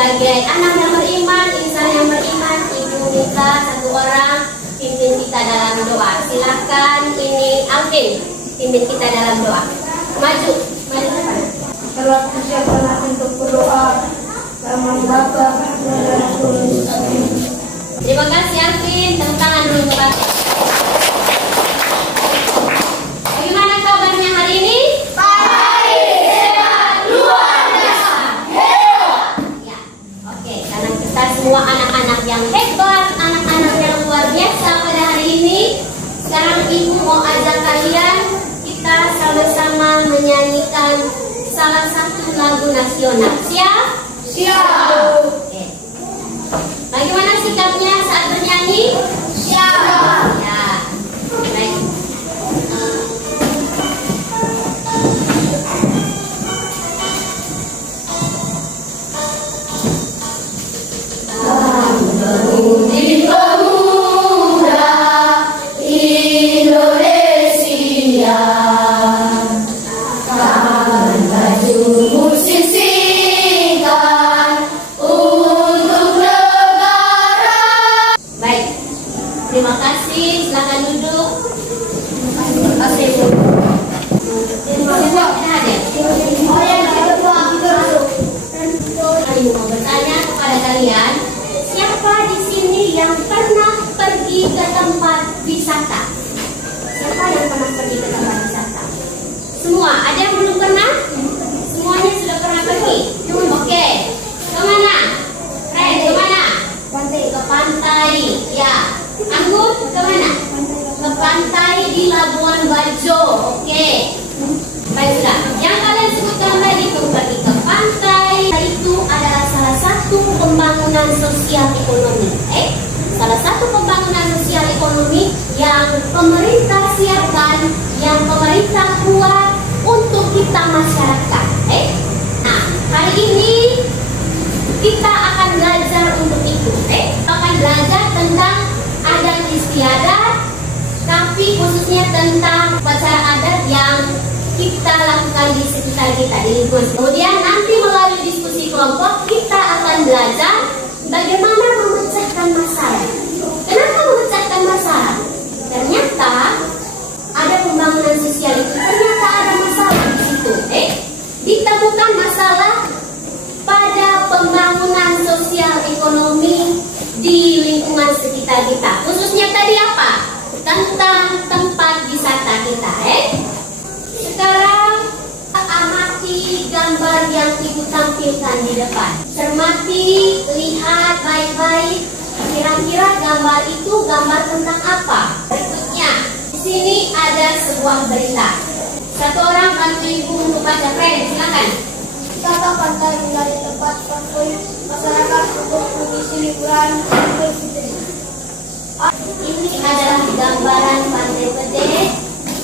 sebagai anak yang beriman, insan yang beriman, Ibu minta satu orang pimpin kita dalam doa. Silakan ini Alvin pimpin kita dalam doa. Maju depan. Telah persiapkan untuk berdoa. Nama Bapa dan Rasul. Terima kasih Alvin. Tepuk tangan dulu untuk Alvin. Bagaimana kabarnya hari ini? Baik, sehat, luar biasa, hebat. Ya, oke. Karena kita semua anak-anak yang hebat, anak-anak yang luar biasa pada hari ini. Sekarang Ibu mau ajak kalian kita sama-sama menyanyikan salah satu lagu nasional. Siap? Siap. Oke. Bagaimana sikapnya saat bernyanyi? Siap. Ya. Baik. Di pemuda Indonesia, akan baju musisikan untuk negara. Baik. Terima kasih. Silakan duduk. Terima kasih, Bu. Siapa hadir? Oh ya, kita masuk. Ibu mau bertanya kepada kalian, siapa di sini yang pernah pergi ke tempat wisata? Siapa yang pernah pergi ke tempat wisata? Semua. Ada yang belum pernah? Semuanya sudah pernah pergi. Oke. Kemana? Ren, kemana? Ke pantai. Ya. Anggun, kemana? Ke pantai di Labuan Bajo. Oke. Baiklah. Yang kalian sebutkan tadi itu pergi ke pantai. Itu adalah salah satu pembangunan sosial ekonomi. Salah satu pembangunan sosial ekonomi yang pemerintah siapkan, yang pemerintah buat untuk kita masyarakat. Nah, hari ini kita akan belajar untuk itu. Akan belajar tentang adat istiadat, tapi khususnya tentang upacara adat yang kita lakukan di sekitar kita, di lingkungan. Kemudian nanti melalui diskusi kelompok kita akan belajar bagaimana memecahkan masalah. Kenapa memecahkan masalah? Ternyata ada pembangunan sosial itu, ternyata ada masalah di situ. Ditemukan masalah pada pembangunan sosial ekonomi di lingkungan sekitar kita. Khususnya tadi apa? Tentang tempat wisata kita. Sekarang amati gambar yang Ibu tampilkan di depan. Cermati, lihat baik-baik. Kira-kira gambar itu gambar tentang apa? Berikutnya, di sini ada sebuah berita. Satu orang bantu Ibu untuk baca. Friend, silakan. Wisata pantai menjadi tempat favorit masyarakat untuk mengisi liburan Idul Fitri. Ini adalah gambaran Pantai Pede.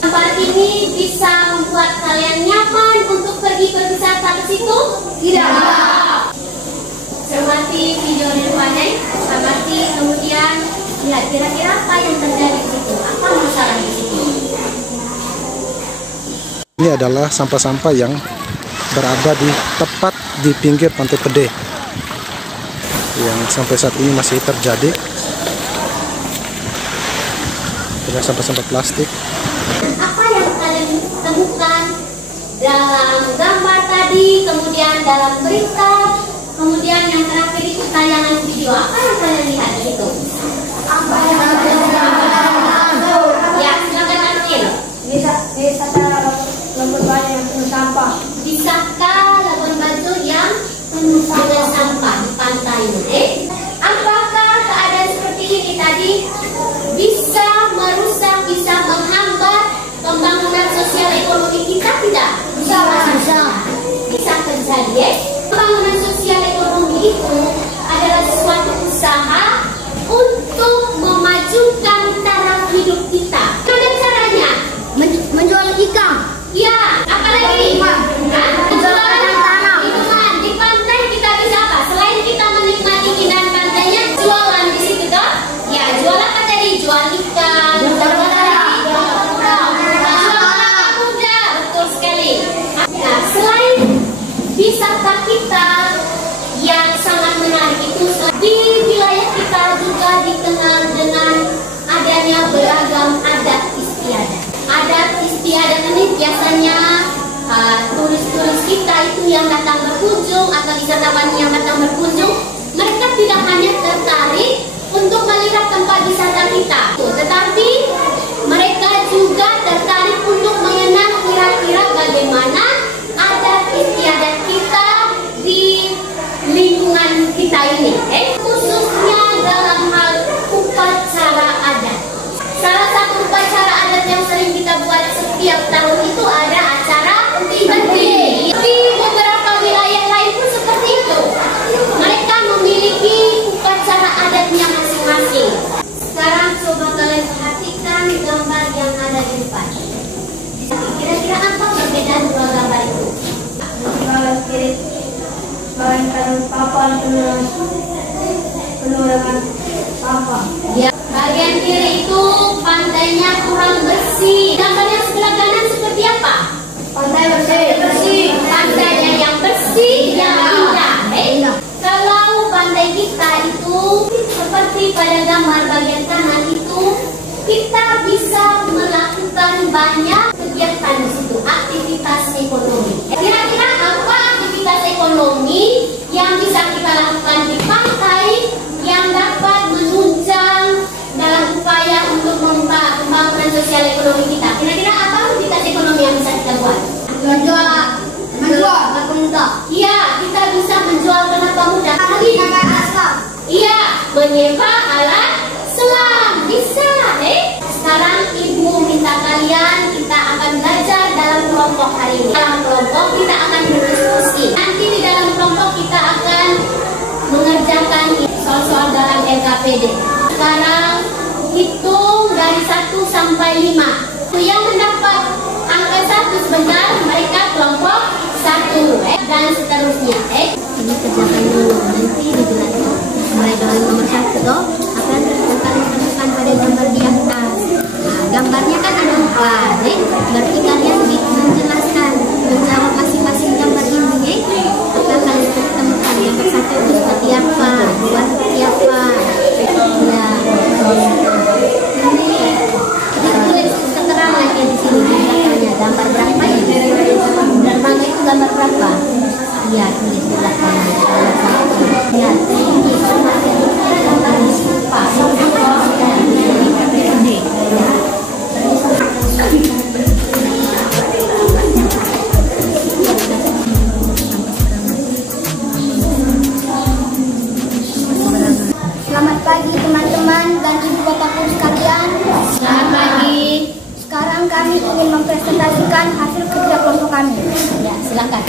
Gambar ini bisa membuat kalian nyaman untuk pergi berwisata ke situ? Tidak. Cermati video di depannya, amati, kemudian lihat kira-kira apa yang terjadi di situ, apa masalah di situ. Ini adalah sampah-sampah yang berada di tepat di pinggir Pantai Pede yang sampai saat ini masih terjadi. Ada sampah-sampah plastik. Apa yang kalian temukan dalam gambar tadi, kemudian dalam berita, kemudian yang terakhir itu tayangan video, apa yang kalian lihat di situ? Apa yang ada di Ya, silakan Arvin. wisata Labuan Bajo yang penuh sampah? Bisakah Labuan Bajo yang penuh dengan sampah di pantai ini? Apakah keadaan seperti ini tadi bisa merusak, bisa menghambat pembangunan sosial ekonomi kita? Tidak? Bisa terjadi. Pembangunan sosial ekonomi itu adalah suatu usaha untuk memajukan taraf hidup kita. Bagaimana caranya? Menjual ikan. Ya, apalagi? Menjual tanah. Di pantai kita itu yang datang berkunjung atau wisatawan yang datang berkunjung, mereka tidak hanya tertarik untuk melihat tempat wisata kita, tetapi mereka juga tertarik untuk mengenal kira-kira bagaimana adat istiadat kita di lingkungan kita ini, khususnya dalam hal upacara adat. Salah satu upacara adat yang sering kita buat setiap tahun itu ada acara peti. Di beberapa wilayah lain pun seperti itu. Mereka memiliki upacara adatnya masing-masing. Sekarang coba kalian perhatikan gambar yang ada di depan. Kira-kira apa perbedaan dua gambar itu? Kalau kiri bagian papan penuh dengan sampah. Ya, bagian kiri itu pantainya kurang bersih. Gambar yang sebelah kanan seperti apa? Pantai bersih. Pantainya yang bersih, yang indah. Kalau pantai kita itu seperti pada gambar bagian kanan itu, kita bisa melakukan banyak kegiatan di situ, aktivitas ekonomi. Kira-kira apa aktivitas ekonomi yang bisa kita lakukan di pantai yang dapat menunjang dalam upaya untuk pembangunan sosial ekonomi kita? Kira-kira apa aktivitas ekonomi yang bisa kita buat? Menjual pemuda. Iya, kita bisa menjual kelapa muda. Iya, menyewa alat selam bisa. Sekarang ibu minta kalian, kita akan belajar dalam kelompok hari ini. Dalam kelompok kita akan berdiskusi. Nanti di dalam kelompok kita akan mengerjakan soal-soal dalam LKPD. Sekarang hitung dari 1 sampai 5. Yang mendapat angka 1 sebentar, mereka kelompok 1 dan seterusnya. Ini kerjakan dulu, nanti dijelaskan. Mulai dari nomor 1 akan kalian temukan pada gambar di atas. Nah, gambarnya kan ada 4, berarti kalian menjelaskan, menjawab masing-masing gambar ini. Akan kalian temukan yang satu itu seperti apa, 2 seperti apa. Ya, ini ditulis keterangannya di sini gambarnya. Gambar berapa ini? Dermaga itu gambar berapa? Iya, tulis di belakang. Ya, ini informasi gambar di Supa. Selamat pagi teman-teman dan ibu bapak guru sekalian. Selamat pagi. Sekarang kami ingin mempresentasikan hasil kerja kelompok kami. Ya, silakan.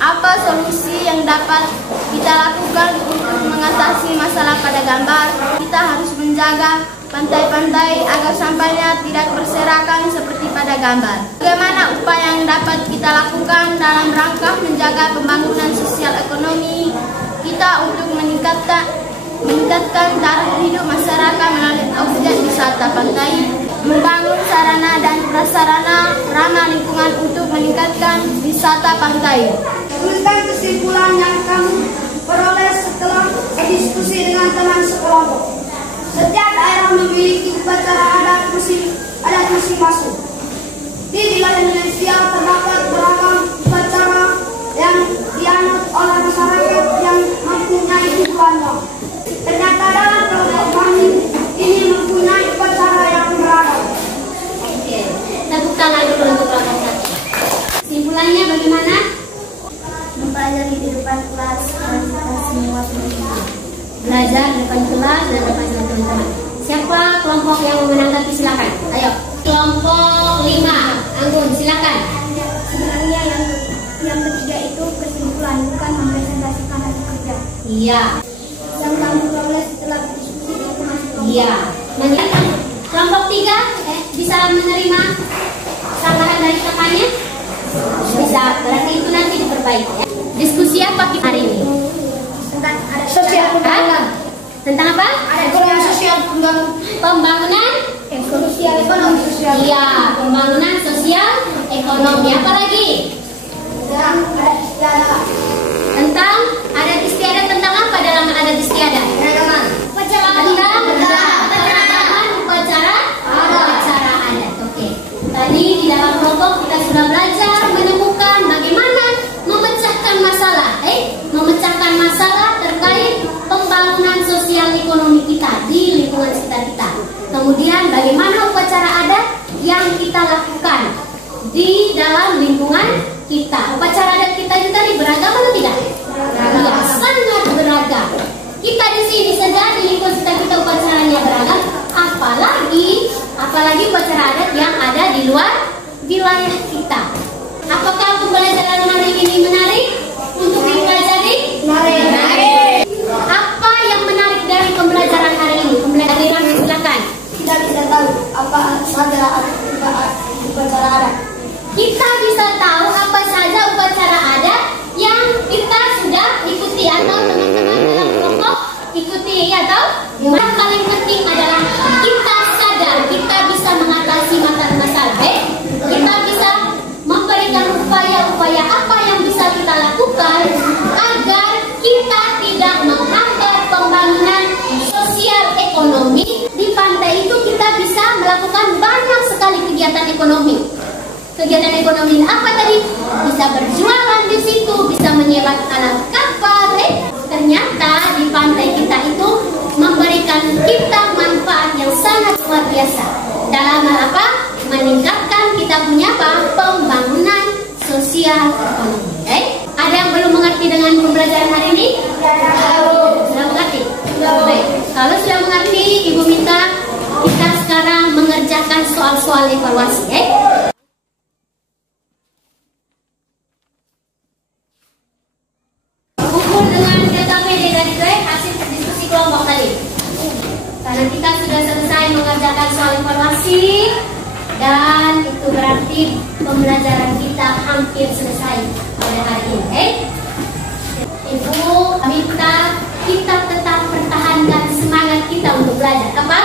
Apa solusi yang dapat kita lakukan untuk mengatasi masalah pada gambar? Kita harus menjaga pantai-pantai agar sampahnya tidak berserakan seperti pada gambar. Bagaimana upaya yang dapat kita lakukan dalam rangka menjaga pembangunan sosial ekonomi kita untuk meningkatkan taraf hidup masyarakat melalui objek wisata pantai, membangun sarana dan prasarana ramah lingkungan untuk meningkatkan wisata pantai. Tuliskan kesimpulan yang kamu peroleh setelah berdiskusi dengan teman sekelompok. Setiap daerah memiliki upacara adat masing-masing. Di wilayah Indonesia terdapat beragam upacara yang dianut oleh masyarakat yang mempunyai tujuannya. Ternyata dalam kelompok kami ini mempunyai upacara yang beragam. Oke, tepuk tangan dulu untuk kelompok 1. Kesimpulannya bagaimana? Mempelajari di depan kelas dan kita semua teman-teman. Belajar di depan kelas dan depan teman-teman. Siapa kelompok yang menanggapi? Silakan. Ayo, kelompok 5. Anggun, silakan. Sebenarnya yang ketiga itu kesimpulan, bukan mempresentasikan hasil kerja. Iya. Yang kamu peroleh setelah berdiskusi dengan teman sekelompok. Iya. Kelompok 3 bisa menerima samaran dari temannya? Bisa. Berarti itu nanti diperbaiki ya. Diskusi apa kita hari ini? Tentang ada Sosial pembangunan. Tentang apa? Ada ekonomi sosial Pembangunan sosial ekonomi sosial. Iya, pembangunan sosial ekonomi. Apa lagi? Dan ada istiadat. Tentang adat istiadat. Tentang apa dalam adat istiadat? Keragaman. Tentang keragaman upacara adat. Oke. Tadi di dalam kelompok kita sudah belajar menemukan bagaimana memecah memberikan masalah terkait pembangunan sosial ekonomi kita di lingkungan sekitar kita. Kemudian bagaimana upacara adat yang kita lakukan di dalam lingkungan kita. Upacara adat kita itu tadi beragam atau tidak? Ya, sangat beragam. Kita di sini saja di lingkungan sekitar kita upacaranya beragam, apalagi upacara adat yang ada di luar wilayah kita. Apakah pembelajaran hari ini menarik untuk dipelajari? Menarik. Apa yang menarik dari pembelajaran hari ini? Pembelajaran, silakan. Kita bisa tahu apa saja upacara adat. Kita bisa tahu apa saja upacara adat yang kita sudah ikuti atau teman-teman dalam kelompok ikuti, ya tahu? Yang paling penting adalah kita sadar kita bisa mengatasi masalah. Kita bisa memberikan upaya-upaya apa yang bisa kita lakukan agar kita tidak menghambat pembangunan sosial ekonomi. Di pantai itu kita bisa melakukan banyak sekali kegiatan ekonomi. Kegiatan ekonomi apa tadi? Bisa berjualan di situ, bisa menyewa alat kapal. Ternyata di pantai kita itu memberikan kita manfaat yang sangat luar biasa. Dalam hal apa? Meningkatkan kita punya apa? Pembangunan sosial ekonomi. Ada yang belum mengerti dengan pembelajaran hari ini? Sudah mengerti? Baik. Kalau sudah mengerti, Ibu minta kita sekarang mengerjakan soal-soal evaluasi. Ukur dengan DKPD dari hasil diskusi kelompok tadi. Karena kita sudah selesai mengerjakan soal evaluasi, dan itu berarti pembelajaran kita hampir selesai pada hari ini. Ibu minta kita tetap pertahankan semangat kita untuk belajar. Apa?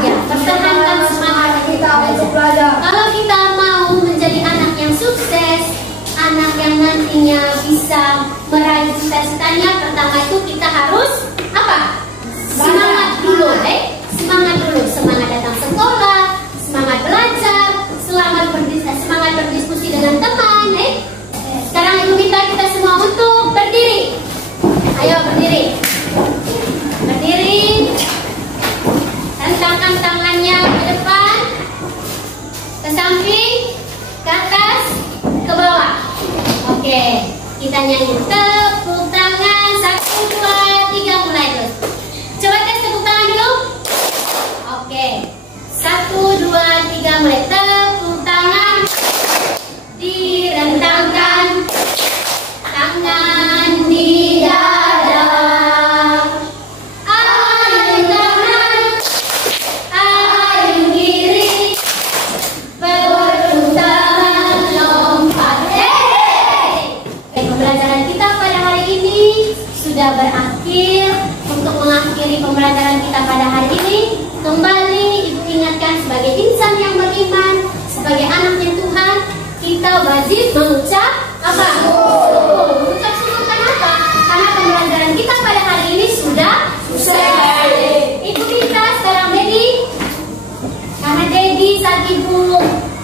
Ya, pertahankan semangat kita untuk belajar. Kalau kita mau menjadi anak yang sukses, anak yang nantinya bisa meraih cita-citanya, pertama itu kita harus apa? Semangat dulu, semangat dulu, semangat datang sekolah, semangat belajar, semangat berdiskusi dengan teman. Sekarang Ibu minta kita semua untuk berdiri. Ayo berdiri. Berdiri. Rentangkan tangannya ke depan, ke samping, ke atas, ke bawah. Oke, kita nyanyi tepuk tangan 1, 2, 3 mulai terus. Coba tes tepuk tangan dulu. Oke, 1, 2, 3 mulai. Tepuk tangan, direntangkan, tangan di dada. Ayun kanan, ayun kiri, berputar lompat. Pembelajaran kita pada hari ini sudah berakhir. Untuk mengakhiri pembelajaran kita pada hari ini, kembali Ibu ingatkan sebagai insan yang beriman, sebagai anaknya Tuhan, kita wajib mengucap apa? Mengucap syukur. Kenapa? Karena pembelajaran kita pada hari ini sudah selesai. Ibu minta sekarang Dedi, karena Dedi saat Ibu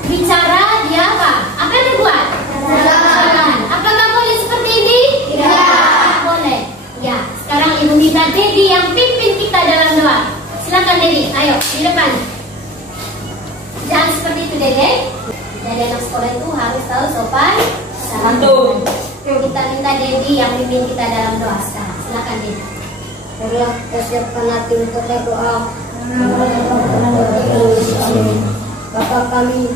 bicara dia apa? Apa yang dibuat? Jalan. Apakah boleh seperti ini? Tidak boleh. Ya, sekarang Ibu minta Dedi yang pimpin kita dalam doa. Silakan Dedi, ayo di depan. Jangan seperti itu Dede. Jadi anak sekolah itu harus tahu sopan santun. Kita minta Dedi yang pimpin kita dalam doa sekarang. Silakan Dedi. Marilah kita siapkan hati untuk berdoa. Bapa kami